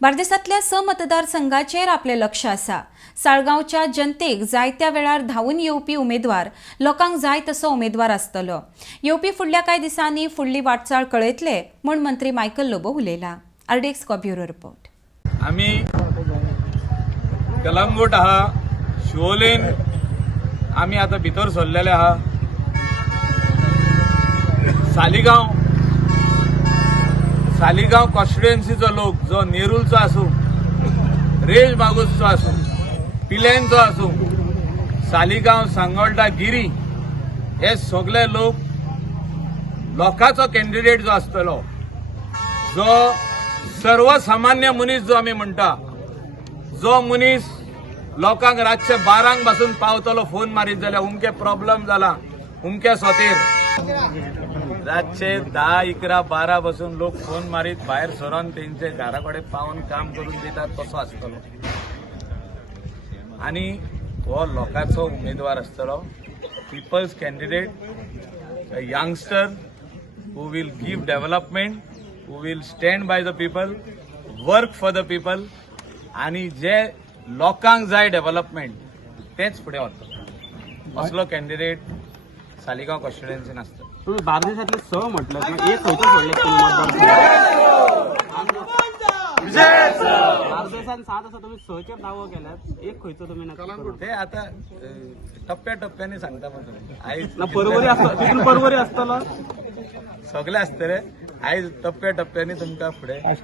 बार्देसांतल्या स मतदारसंघाचेर आपले लक्ष आसा। साळगांवच्या जनतेक जायत्या वेळार धावून येवपी उमेदवार लोकांक जाय तसो उमेदवार आसतलो। येवपी फुडल्या कांय दिसांनी फुडली वाटचाळ कळयतले म्हूण मंत्री मायकल लोबो उलयला। RDX bureau report. आम्ही कलंगूट आहा, शिवोलेन आम्ही आता भितर सरलेले आहा। सालिगांव कॉन्स्टिट्युएन्सीचो लोक जो नेरूलचो आसूं, रेज बागोसचो आसूं, पिलेंचो आसूं, सालिगांव, सांगोळटा, गिरी हे सगळे लोकांचो कॅन्डिडेट जो आसतलो, जो सर्वसामान्य मनीस जो आमी म्हणटा, जो मनीस लोकांक रातचे 12 पासून पावतलो फोन मारीत जाल्यार उमके प्रॉब्लेम जाला, उमके सोतेर रातचे 10, 11, 12 पासून लोक फोन मारीत भायर सरोन तेंचे घरा कडेन पावन काम करून दितात तसो आसतलो। आनी हो लोकांचो उमेदवार आसतलो, people's candidate, a youngster who will give development, who will stand by the people, work for the people, आनी जे लोकांक जाय डेव्हलपमेंट तेच फुडें वता असलो कॅन्डिडेट सालिगांव कॉन्स्टिट्युएन्सीन आसता। तुम्ही बार्देसांतले स म्हटलं एक खंयचो सोडले बार्देसान 7 आसा तुम्ही सचेर दावो केल्यात, एक खंयचो तुम्ही नक्की ते आता टप्प्याटप्प्यांनी सांगता मग आयज परवरी आसता, तितून परवरी आसतलो सगळे आसतले। आयज टप्प्याटप्प्यांनी तुमकां फुडें